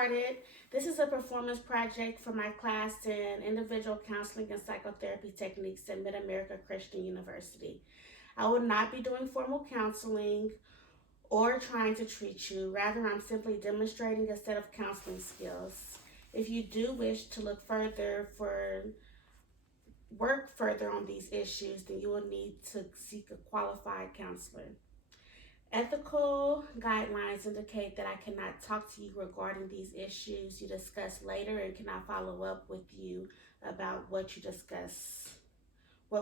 started. This is a performance project for my class in individual counseling and psychotherapy techniques at Mid America Christian University. I will not be doing formal counseling or trying to treat you. Rather, I'm simply demonstrating a set of counseling skills. If you do wish to look further for work further on these issues, then you will need to seek a qualified counselor. Ethical guidelines indicate that I cannot talk to you regarding these issues you discuss later and cannot follow up with you about what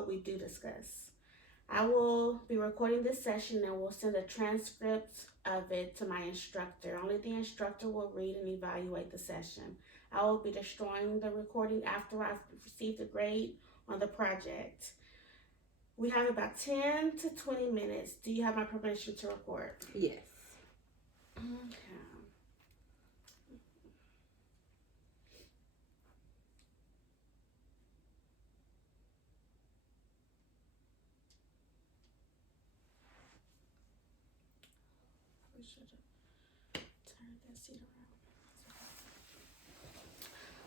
we do discuss. I will be recording this session and will send a transcript of it to my instructor. Only the instructor will read and evaluate the session. I will be destroying the recording after I've received a grade on the project. We have about 10 to 20 minutes. Do you have my permission to record? Yes. Okay. We should have turned that seat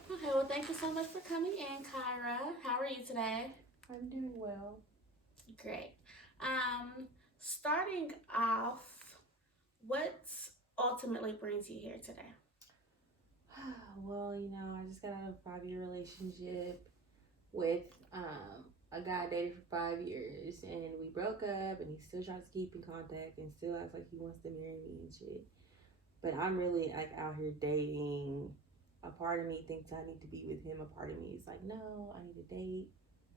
around. Okay, well, thank you so much for coming in, Kyra. How are you today? I'm doing well. Great. Starting off, what ultimately brings you here today? Well, I just got out of a 5-year relationship with a guy I dated for 5 years, and we broke up, and he still tries to keep in contact and still acts like he wants to marry me and shit. But I'm really like out here dating. A part of me thinks I need to be with him. A part of me is like, no, I need to date.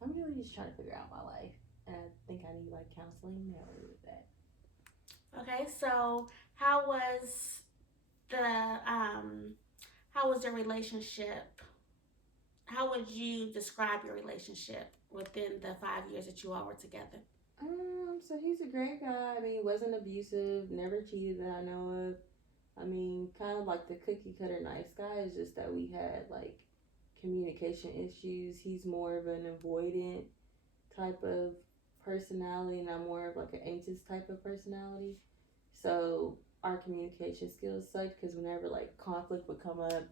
I'm really just trying to figure out my life, and I think I need like counseling to help me with that. Okay, so how was your relationship? How would you describe your relationship within the 5 years that you all were together? So he's a great guy. I mean, he wasn't abusive, never cheated that I know of. I mean, kind of like the cookie cutter nice guy. It's just that we had like communication issues. He's more of an avoidant type of personality, and I'm more of like an anxious type of personality. So our communication skills sucked because whenever like conflict would come up,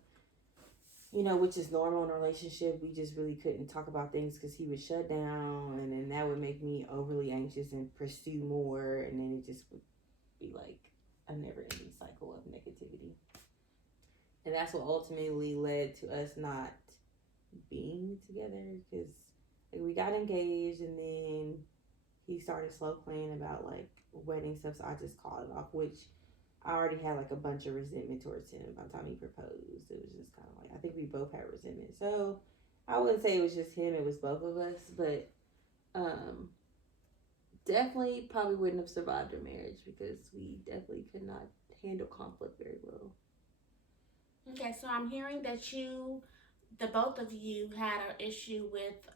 which is normal in a relationship, we just really couldn't talk about things because he would shut down, and then that would make me overly anxious and pursue more, and then it just would be like a never-ending cycle of negativity. And that's what ultimately led to us not being together because like, we got engaged, and then he started slow playing about like wedding stuff, so I just called it off, which I already had like a bunch of resentment towards him by the time he proposed. It was just kind of like I think we both had resentment. So I wouldn't say it was just him; it was both of us. But definitely probably wouldn't have survived a marriage because we definitely could not handle conflict very well. Okay, so I'm hearing that the both of you had an issue with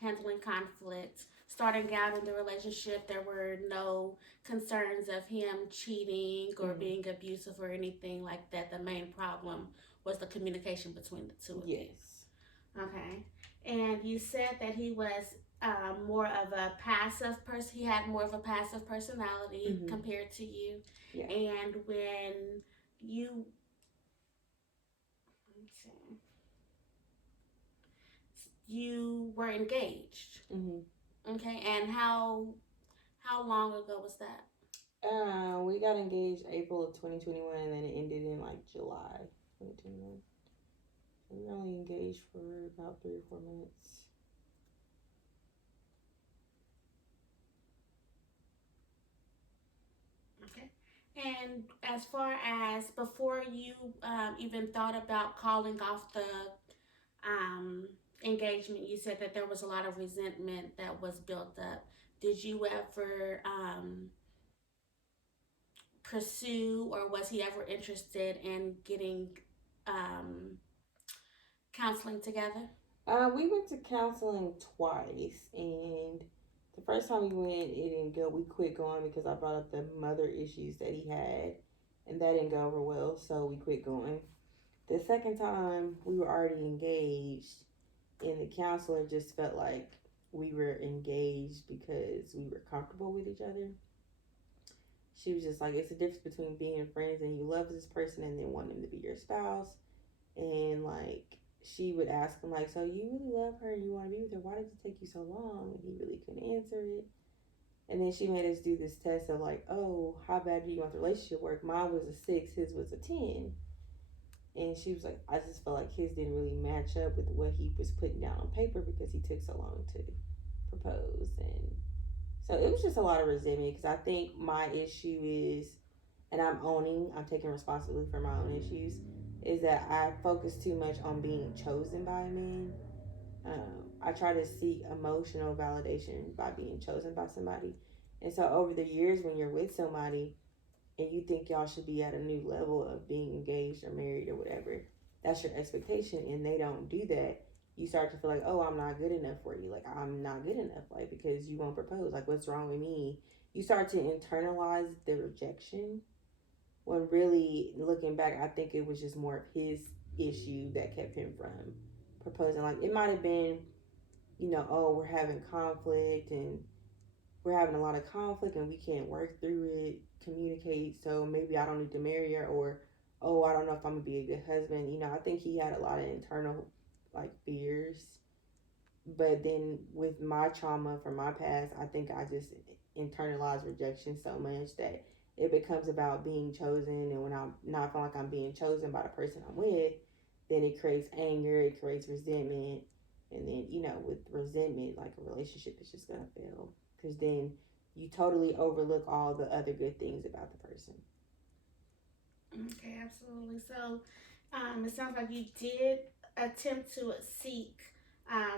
handling conflict. Starting out in the relationship, there were no concerns of him cheating or being abusive or anything like that. The main problem was the communication between the two of you. Yes. Okay. And you said that he was more of a passive person. He had more of a passive personality compared to you. Yeah. And when you you were engaged. Okay, and how long ago was that? We got engaged April of 2021, and then it ended in like July 2021. So we were only engaged for about 3 or 4 months. Okay. And as far as before you even thought about calling off the engagement, you said that there was a lot of resentment that was built up. Did you ever pursue, or was he ever interested in getting counseling together? We went to counseling twice, and the first time we went, it didn't go. We quit going because I brought up the mother issues that he had, and that didn't go over well, so we quit going. The second time, we were already engaged, and the counselor just felt like we were engaged because we were comfortable with each other. she was just like, it's a difference between being friends and you love this person and then wanting them to be your spouse. And like, she would ask him like, so you really love her and you want to be with her, why did it take you so long? And he really couldn't answer it. And then she made us do this test of like, oh, how bad do you want the relationship work? Mine was a 6, his was a 10. And she was like, I just felt like his didn't really match up with what he was putting down on paper because he took so long to propose. And so it was just a lot of resentment because I think my issue is, and I'm taking responsibility for my own issues, is that I focus too much on being chosen by men. I try to seek emotional validation by being chosen by somebody. And so over the years, when you're with somebody and you think y'all should be at a new level of being engaged or married or whatever, that's your expectation, and they don't do that. You start to feel like, oh, I'm not good enough for you. Like, I'm not good enough, like, because you won't propose. Like, what's wrong with me? You start to internalize the rejection when really looking back, I think it was just more of his issue that kept him from proposing. Like, it might have been, oh, we're having conflict and we're having a lot of conflict and we can't work through it, communicate, so maybe I don't need to marry her, or oh, I don't know if I'm gonna be a good husband. I think he had a lot of internal like fears. But then with my trauma from my past, I think I just internalized rejection so much that it becomes about being chosen. And when I'm not feeling like I'm being chosen by the person I'm with, then it creates anger, it creates resentment. And then, with resentment, like a relationship is just gonna fail. Because then you totally overlook all the other good things about the person. Okay, absolutely. So, it sounds like you did attempt to seek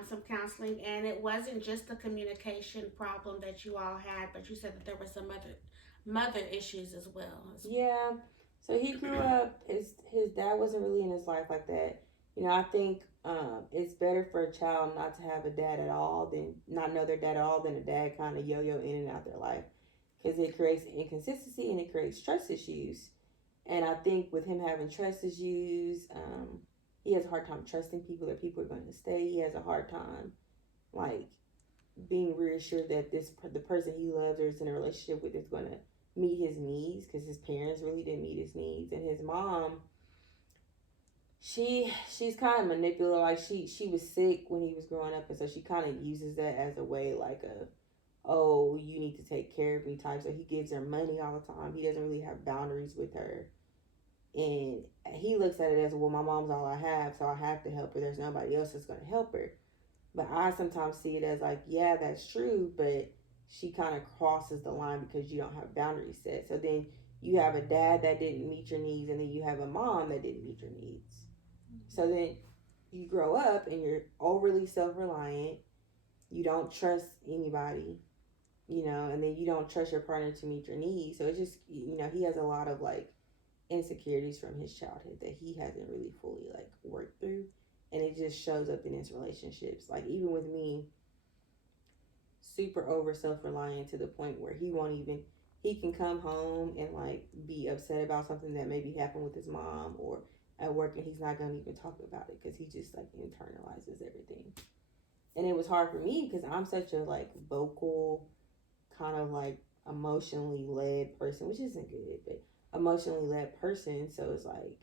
some counseling, and it wasn't just the communication problem that you all had, but you said that there were some other mother issues as well. Yeah. So he grew up. His dad wasn't really in his life like that. I think it's better for a child not to have a dad at all than not know their dad at all than a dad kind of yo-yo in and out their life, because it creates inconsistency and it creates trust issues. And I think with him having trust issues, he has a hard time trusting people, that people are going to stay. He has a hard time, like, being reassured that the person he loves or is in a relationship with is going to meet his needs, because his parents really didn't meet his needs. And his mom, she's kind of manipulative. Like, she was sick when he was growing up, and so she kind of uses that as a way, like, oh, you need to take care of me type. So he gives her money all the time. He doesn't really have boundaries with her. And he looks at it as, well, my mom's all I have, so I have to help her. There's nobody else that's going to help her. But I sometimes see it as like, yeah, that's true, but she kind of crosses the line because you don't have boundaries set. So then you have a dad that didn't meet your needs, and then you have a mom that didn't meet your needs. So then you grow up and you're overly self-reliant. You don't trust anybody, and then you don't trust your partner to meet your needs. So it's just, he has a lot of like insecurities from his childhood that he hasn't really fully like worked through, and it just shows up in his relationships. Like, even with me, super over self-reliant to the point where he can come home and like be upset about something that maybe happened with his mom or at work, and he's not gonna even talk about it because he just like internalizes everything. And it was hard for me because I'm such a like vocal, kind of like emotionally led person, which isn't good, but emotionally led person. So it's like,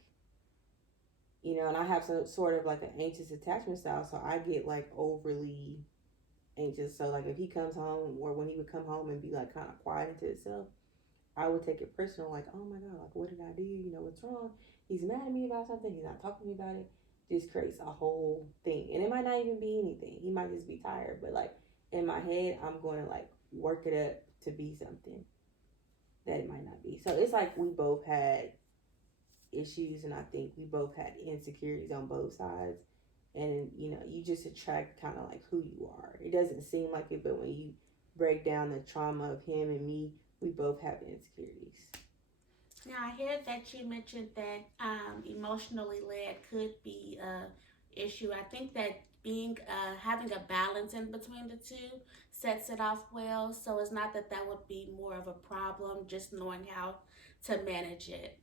and I have some sort of like an anxious attachment style, so I get like overly anxious. So like if he comes home, or when he would come home and be like kind of quiet into himself, I would take it personal, like, oh my god, like, what did I do? What's wrong? He's mad at me about something. He's not talking to me about it. Just creates a whole thing, and it might not even be anything. He might just be tired, but like in my head, I'm going to like work it up to be something that it might not be. So it's like we both had issues, and I think we both had insecurities on both sides. And you just attract kind of like who you are. It doesn't seem like it, but when you break down the trauma of him and me, we both have insecurities. Now, I heard that you mentioned that emotionally led could be a issue. I think that being having a balance in between the two sets it off well. So it's not that that would be more of a problem, just knowing how to manage it.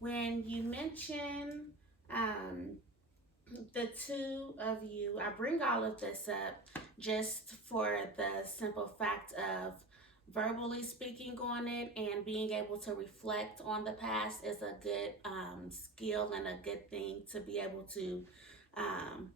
When you mention the two of you, I bring all of this up just for the simple fact of verbally speaking on it and being able to reflect on the past is a good skill and a good thing to be able to um,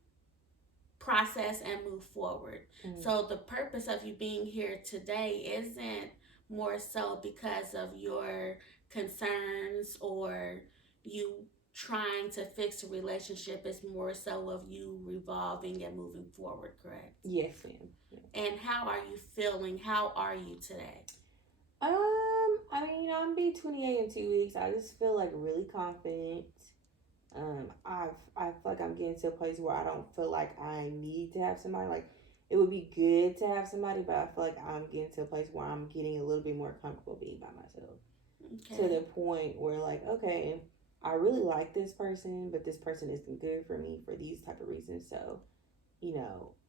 process and move forward. Mm. So the purpose of you being here today isn't more so because of your concerns or you trying to fix a relationship. It's more so of you revolving and moving forward, correct? Yes, ma'am. Yeah. And how are you feeling? How are you today? I mean, I'm gonna be 28 in 2 weeks. I just feel like really confident. I feel like I'm getting to a place where I don't feel like I need to have somebody. Like, it would be good to have somebody, but I feel like I'm getting to a place where I'm getting a little bit more comfortable being by myself. To Okay. the point where, like, okay, I really like this person, but this person isn't good for me for these type of reasons. So,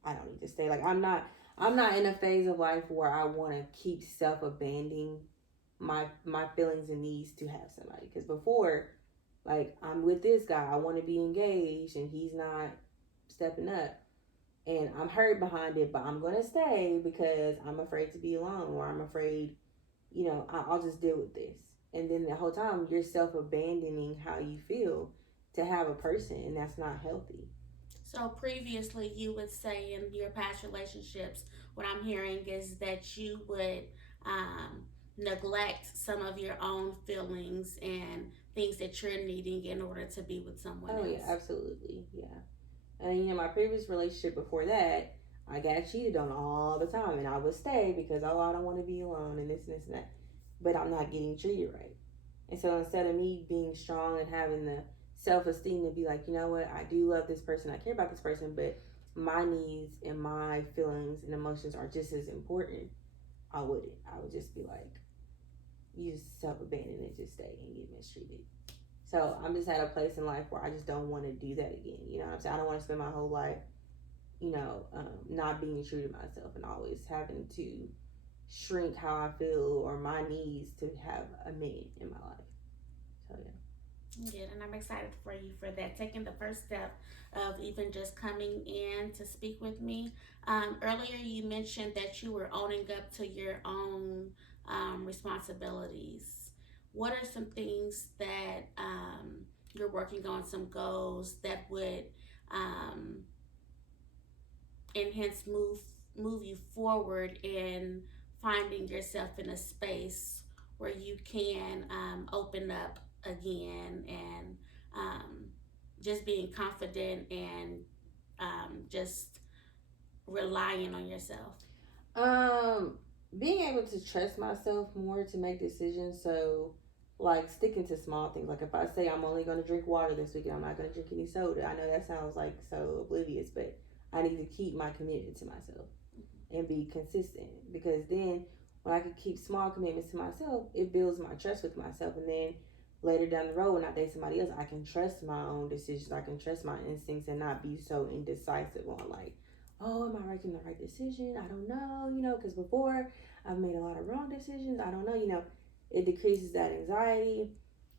I don't need to stay. Like, I'm not in a phase of life where I want to keep self abandoning my feelings and needs to have somebody. Because before, like, I'm with this guy, I want to be engaged, and he's not stepping up, and I'm hurt behind it, but I'm gonna stay because I'm afraid to be alone, or I'm afraid, I'll just deal with this. And then the whole time you're self abandoning how you feel to have a person, and that's not healthy. So previously, you would say in your past relationships, what I'm hearing is that you would um, neglect some of your own feelings and things that you're needing in order to be with someone Oh yeah, else. absolutely, yeah. And my previous relationship before that, I got cheated on all the time, and I would stay because, oh, I don't want to be alone and this and that, but I'm not getting treated right. And so instead of me being strong and having the self esteem to be like, you know what, I do love this person, I care about this person, but my needs and my feelings and emotions are just as important, I wouldn't. I would just be like, you just self abandon and just stay and get mistreated. So I'm just at a place in life where I just don't want to do that again. You know what I'm saying? I don't want to spend my whole life, not being true to myself and always having to shrink how I feel or my needs to have a man in my life. So yeah. Good, and I'm excited for you for that. Taking the first step of even just coming in to speak with me. Earlier, you mentioned that you were owning up to your own responsibilities. What are some things that you're working on, some goals that would um, and hence move you forward in finding yourself in a space where you can open up again and um, just being confident and just relying on yourself. Um, Being able to trust myself more to make decisions. So, like, sticking to small things. Like, if I say I'm only going to drink water this weekend, I'm not going to drink any soda. I know that sounds like so oblivious, but I need to keep my commitment to myself and be consistent, because then when I can keep small commitments to myself, it builds my trust with myself. And then later down the road, when I date somebody else, I can trust my own decisions. I can trust my instincts and not be so indecisive on, like, oh, am I making the right decision? I don't know, because before I've made a lot of wrong decisions. I don't know, it decreases that anxiety.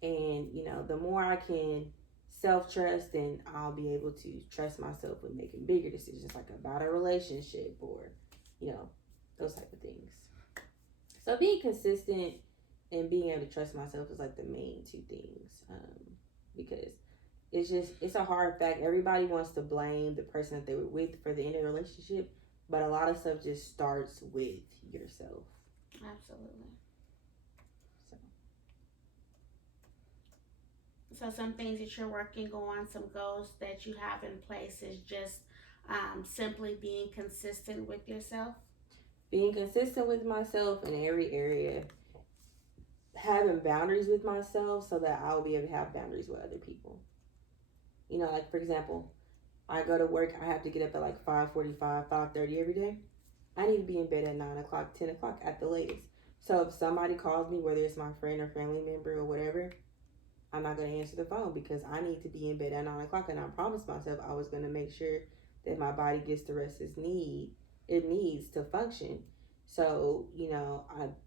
And, the more I can self trust, then I'll be able to trust myself with making bigger decisions, like about a relationship or, you know, those type of things. So being consistent and being able to trust myself is like the main two things, because it's a hard fact. Everybody wants to blame the person that they were with for the end of the relationship, but a lot of stuff just starts with yourself. Absolutely. So So some things that you're working on, some goals that you have in place is just simply being consistent with yourself. being consistent with myself in every area, having boundaries with myself so that I'll be able to have boundaries with other people. Like, for example, I go to work, I have to get up at like 5:45, 5:30 every day. I need to be in bed at 9 o'clock, 10 o'clock at the latest. So if somebody calls me, whether it's my friend or family member or whatever, I'm not going to answer the phone because I need to be in bed at 9 o'clock, and I promised myself I was going to make sure that my body gets the rest it needs to function. So,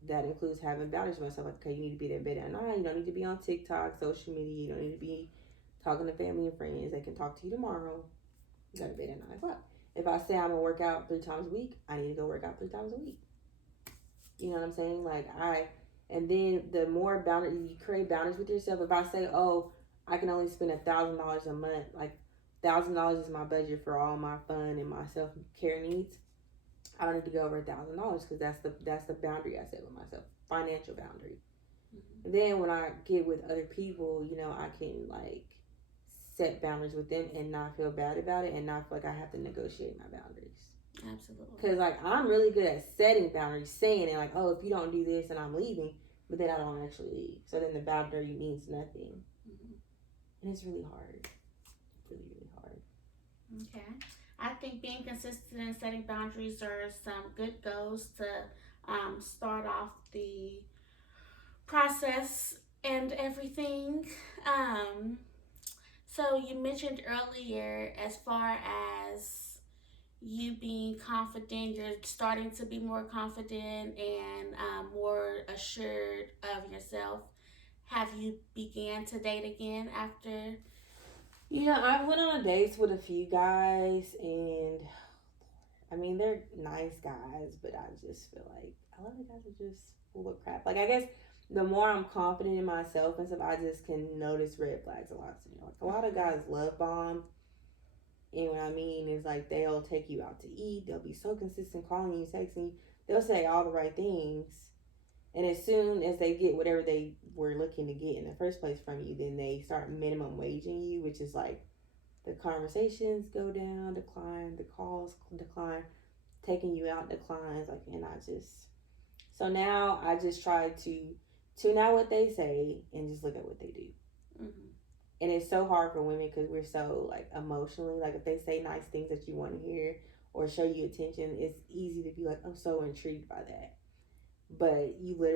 that includes having boundaries with myself. Like, okay, you need to be in bed at 9. You don't need to be on TikTok, social media. You don't need to be talking to family and friends. They can talk to you tomorrow. You got to bed at 9 o'clock. If I say I'm going to work out 3 times a week, I need to go work out 3 times a week. You know what I'm saying? And then the more boundaries you create boundaries with yourself. If I say, oh, I can only spend $1,000 a month, like $1,000 is my budget for all my fun and my self care needs. I don't need to go over $1,000 because that's the boundary I set with myself, financial boundary. Mm-hmm. Then when I get with other people, I can like set boundaries with them and not feel bad about it and not feel like I have to negotiate my boundaries. Absolutely. Because like I'm really good at setting boundaries, saying it like, oh, if you don't do this, then I'm leaving. But then I don't actually leave. So then the boundary means nothing. Mm-hmm. And it's really hard. Really, really hard. Okay. I think being consistent and setting boundaries are some good goals to start off the process and everything. So you mentioned earlier, as far as you being confident, you're starting to be more confident and more assured of yourself. Have you began to date again after? I went on a dates with a few guys, and I mean they're nice guys, but I just feel like a lot of guys are just full of crap. Like I guess the more I'm confident in myself and stuff, I just can notice red flags a lot. So, like a lot of guys love bomb. And what I mean is like they'll take you out to eat. They'll be so consistent calling you, texting you. They'll say all the right things. And as soon as they get whatever they were looking to get in the first place from you, then they start minimum waging you, which is like the conversations go down, decline, the calls decline, taking you out declines. Like, and so now I just try to tune out what they say and just look at what they do. Mm-hmm. And it's so hard for women because we're so like emotionally, like if they say nice things that you want to hear or show you attention, it's easy to be like, I'm so intrigued by that. But you literally